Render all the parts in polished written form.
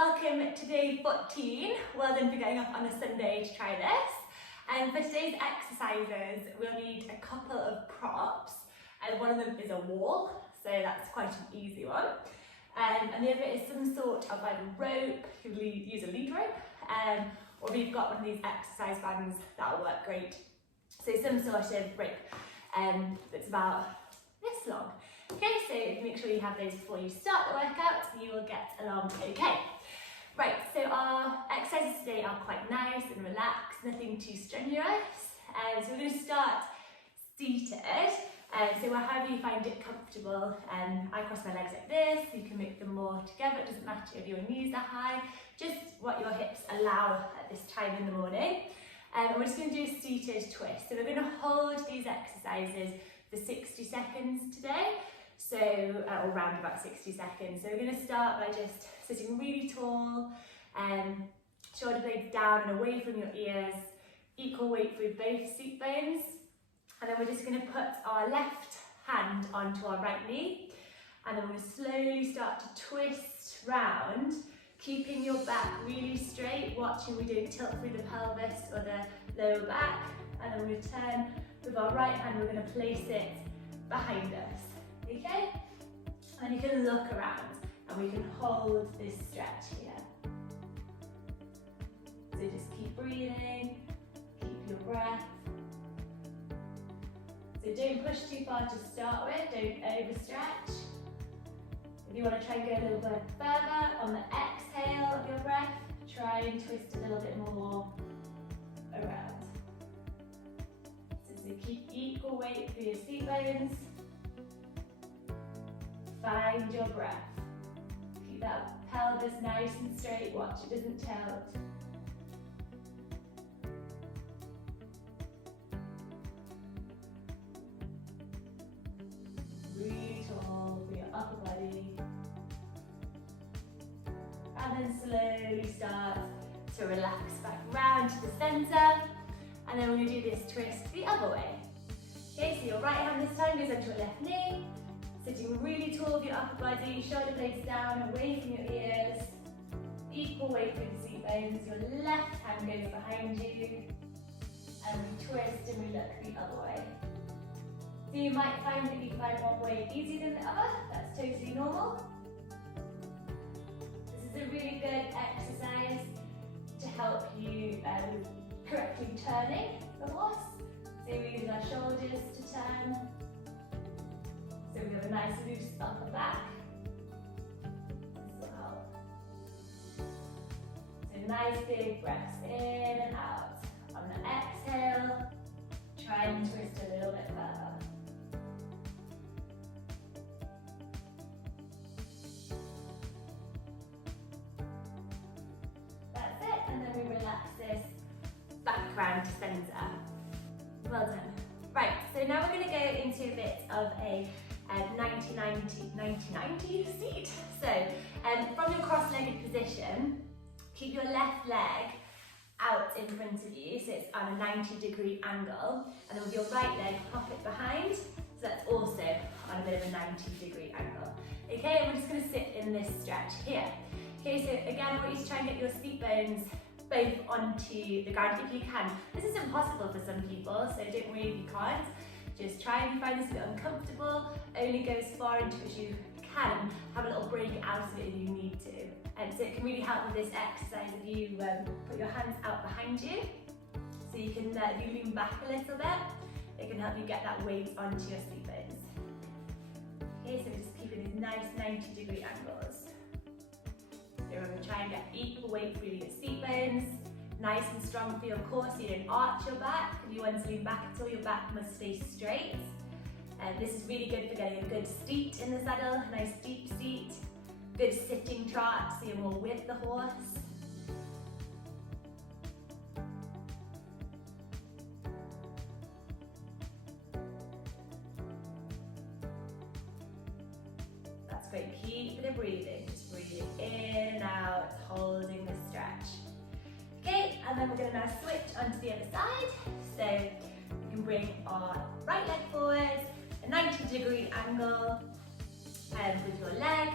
welcome to day 14. Well done for getting up on a Sunday to try this. And for today's exercises, we'll need a couple of props, and one of them is a wall, so that's quite an easy one. And the other is some sort of like rope. You can use a lead rope, or we've got one of these exercise bands that'll work great. So some sort of rope that's about this long. Okay, so make sure you have those before you start the workout, you will get along okay. Right, so our exercises today are quite nice and relaxed, nothing too strenuous. So we're going to start seated. So however you find it comfortable, I cross my legs like this. You can make them more together, it doesn't matter if your knees are high, just what your hips allow at this time in the morning. And we're just going to do a seated twist. So we're going to hold these exercises for 60 seconds today. So, or around about 60 seconds. So we're going to start by just sitting really tall, shoulder blades down and away from your ears, equal weight through both seat bones. And then we're just going to put our left hand onto our right knee. And then we're going to slowly start to twist round, keeping your back really straight, watching we don't tilt through the pelvis or the lower back. And then we turn with our right hand, we're going to place it behind us. Okay? And you can look around and we can hold this stretch here. So just keep breathing, keep your breath. So don't push too far to start with, don't overstretch. If you want to try and go a little bit further on the exhale of your breath, try and twist a little bit more around. So keep equal weight for your seat bones. Find your breath. Keep that pelvis nice and straight, watch it doesn't tilt. Really tall for your upper body. And then slowly start to relax back round to the center. And then we're going to do this twist the other way. Okay, so your right hand this time goes onto your left knee. Sitting really tall with your upper body, shoulder blades down, away from your ears. Equal weight with the seat bones. Your left hand goes behind you. And we twist and we look the other way. So you might find that you find one way easier than the other. That's totally normal. This is a really good exercise to help you correctly turning the horse. So we use our shoulders to turn. So we have a nice loose upper back. This will help. So nice big breaths in and out. On the exhale, try and twist a little bit further. That's it, and then we relax this back round to centre. Well done. Right, so now we're going to go into a bit of a 90-90 seat. So from your cross-legged position, keep your left leg out in front of you, so it's on a 90-degree angle, and then with your right leg, pop it behind, so that's also on a bit of a 90-degree angle. Okay, and we're just going to sit in this stretch here. Okay, so again, I want you to try and get your seat bones both onto the ground if you can. This is impossible for some people, so don't worry if you can't. Just try if you find this a bit uncomfortable, only go as far into it as you can, have a little break out of it if you need to. And so it can really help with this exercise if you put your hands out behind you. So you can, if you lean back a little bit, it can help you get that weight onto your seat bones. Okay, so we're just keeping these nice 90-degree angles. So we're going to try and get equal weight through your seat bones. Nice and strong for your core so you don't arch your back. If you want to lean back at all, your back must stay straight. This is really good for getting a good seat in the saddle, a nice deep seat. Good sitting trot so you're more with the horse. That's great, keep the breathing. Just breathing in and out, holding the stretch. Okay, and then we're going to now switch onto the other side. So we can bring our right leg forward, a 90-degree angle with your leg,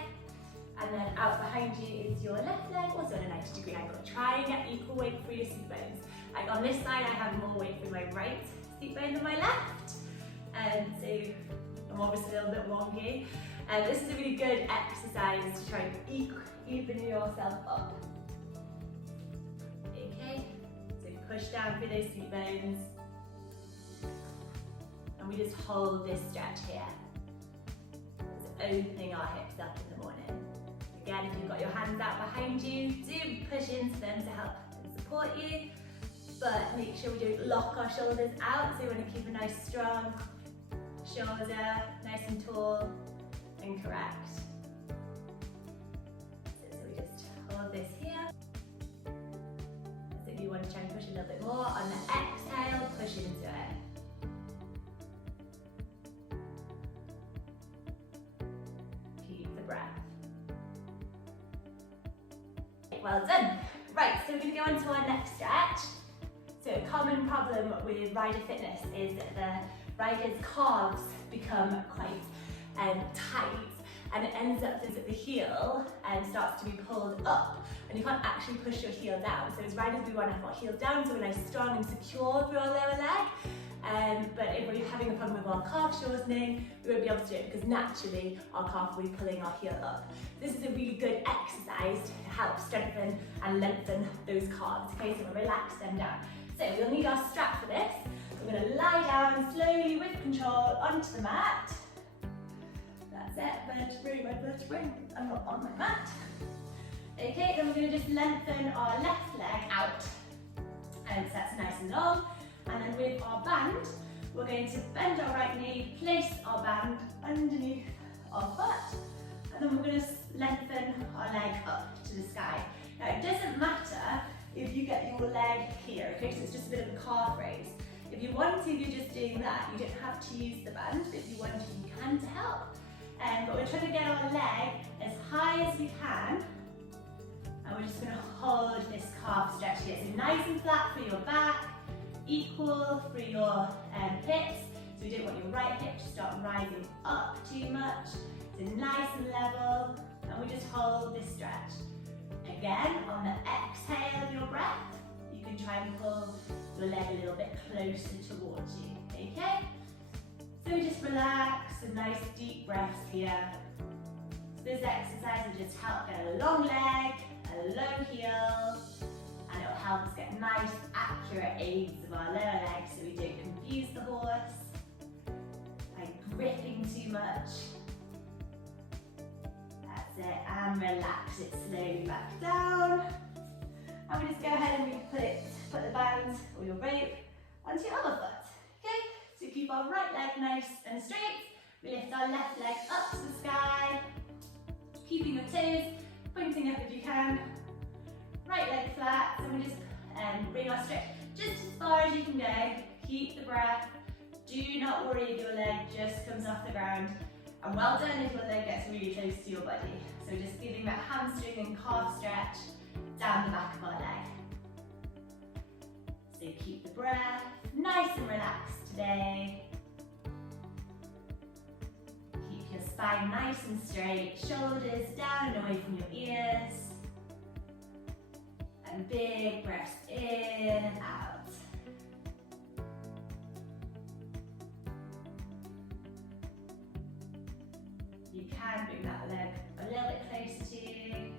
And then out behind you is your left leg, also at a 90-degree angle. Try and get equal weight through your seat bones. Like on this side, I have more weight through my right seat bone than my left. So I'm obviously a little bit wonky. This is a really good exercise to try and even yourself up. Okay, so push down through those seat bones. And we just hold this stretch here. It's opening our hips up in the morning. Again, if you've got your hands out behind you, do push into them to help and support you. But make sure we don't lock our shoulders out, so we want to keep a nice strong shoulder, nice and tall and correct. So we just hold this here. So if you want to try and push a little bit more, on the exhale, push into it. Keep the breath. Well done. Right, so we're going to go on to our next stretch. So a common problem with rider fitness is that the rider's calves become quite tight, and it ends up that the heel starts to be pulled up, and you can't actually push your heel down. So as riders, we want to have our heel down so we're nice, strong and secure through our lower leg. But if we're having a problem with our calf shortening, we won't be able to do it because naturally our calf will be pulling our heel up. This is a really good exercise to help strengthen and lengthen those calves. Okay, so we'll relax them down. So we'll need our strap for this. We're going to lie down slowly with control onto the mat. That's it, vertebrae by vertebrae. I'm not on my mat. Okay, then we're going to just lengthen our left leg out. And so that's nice and long. And then with our band, we're going to bend our right knee, place our band underneath our foot, and then we're going to lengthen our leg up to the sky. Now it doesn't matter if you get your leg here, okay, so it's just a bit of a calf raise. If you want to, you're just doing that. You don't have to use the band, but if you want to, you can to help. But we're trying to get our leg as high as we can, and we're just going to hold this calf stretch here. So nice and flat for your back, equal for your hips. So we don't want your right hip to start rising up too much. So nice and level, and we just hold this stretch. Again, on the exhale of your breath, you can try and pull your leg a little bit closer towards you, okay? So we just relax, some nice deep breaths here. So this exercise will just help get a long leg, a low heel, and it will help us get nice, accurate aids of our lower legs so we don't confuse the horse by gripping too much. That's it, and relax it slowly back down. And we just go ahead and we put the band or your rope onto your other foot. Okay, so keep our right leg nice and straight. We lift our left leg up to the sky, keeping your toes pointing up if you can. Right leg flat, so we just bring our stretch just as far as you can go. Keep the breath. Do not worry if your leg just comes off the ground. And well done if your leg gets really close to your body. So just giving that hamstring and calf stretch down the back of our leg. So keep the breath nice and relaxed today. Keep your spine nice and straight, shoulders down and away from your ears. And big breaths in and out. You can bring that leg a little bit closer to you.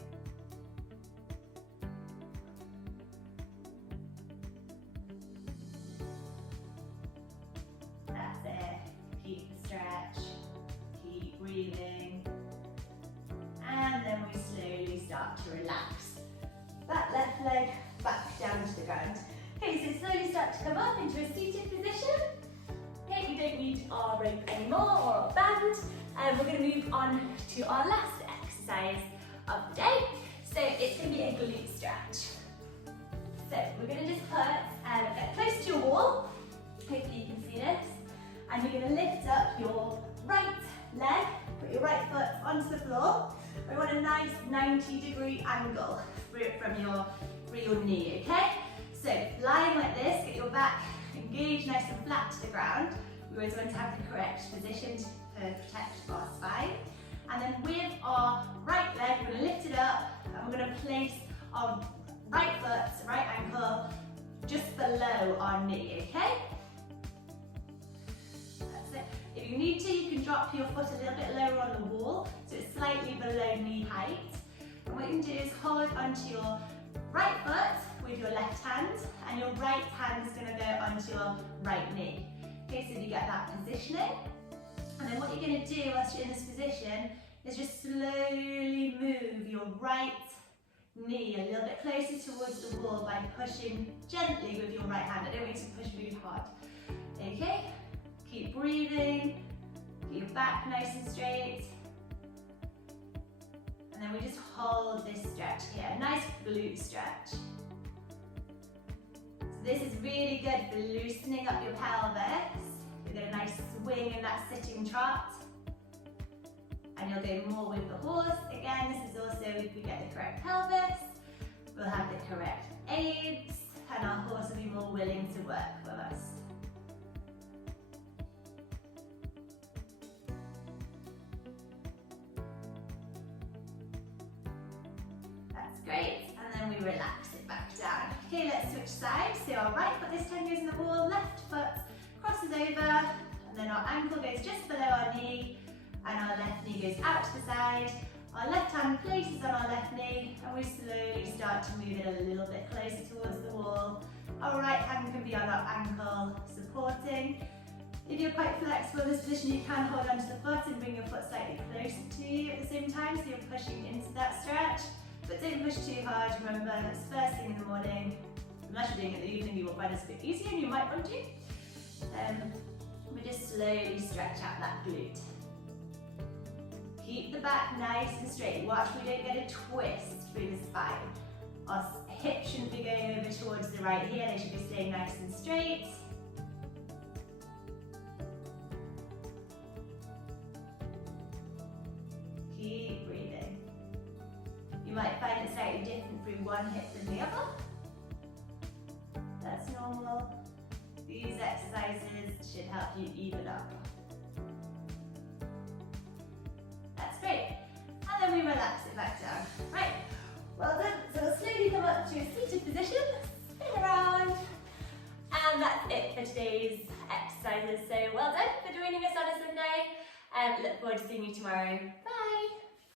That's it. Keep the stretch. Keep breathing. And then we slowly start to relax that left leg back down to the ground. Okay, so slowly start to come up into a seated position. Okay, we don't need our rope anymore or our band. We're going to move on to our last exercise of the day. So it's going to be a glute stretch. So we're going to just get close to your wall. Hopefully you can see this. And you're going to lift up your right leg, put your right foot onto the floor. We want a nice 90-degree angle from your knee, okay? So lying like this, get your back engaged nice and flat to the ground. We always want to have the correct position to protect our spine. And then with our right leg, we're going to lift it up, and we're going to place our right foot, right ankle, just below our knee, okay? That's it. If you need to, you can drop your foot a little bit lower on the wall, so it's slightly below knee height. And what you can do is hold onto your right foot with your left hand, and your right hand is going to go onto your right knee. Okay, so you get that positioning. And then what you're going to do whilst you're in this position is just slowly move your right knee a little bit closer towards the wall by pushing gently with your right hand. I don't want you to push really hard. Okay? Keep breathing. Keep your back nice and straight. And then we just hold this stretch here. A nice glute stretch. So this is really good for loosening up your pelvis. You'll get a nice swing in that sitting trot. And you'll go more with the horse. Again, this is also if we get the correct pelvis, we'll have the correct aids, and our horse will be more willing to work with us. That's great, and then we relax it back down. Okay, let's switch sides. So our right foot this time goes in the wall, left foot crosses over, and then our ankle goes just below our knee, and our left knee goes out to the side. Our left hand places on our left knee, and we slowly start to move it a little bit closer towards the wall. Our right hand can be on our ankle, supporting. If you're quite flexible in this position, you can hold onto the foot and bring your foot slightly closer to you at the same time, so you're pushing into that stretch. But don't push too hard. Remember, it's first thing in the morning. Unless you're doing it in the evening, you will find this a bit easier, and you might want to. We just slowly stretch out that glute. Keep the back nice and straight. Watch we don't get a twist through the spine. Our hips shouldn't be going over towards the right here. They should be staying nice and straight. Keep breathing. You might find it slightly different through one hip than the other. That's normal. These exercises should help you even up. That's great. And then we relax it back down. Right, well done. So we'll slowly come up to a seated position, spin around. And that's it for today's exercises. So well done for joining us on a Sunday. Look forward to seeing you tomorrow. Bye.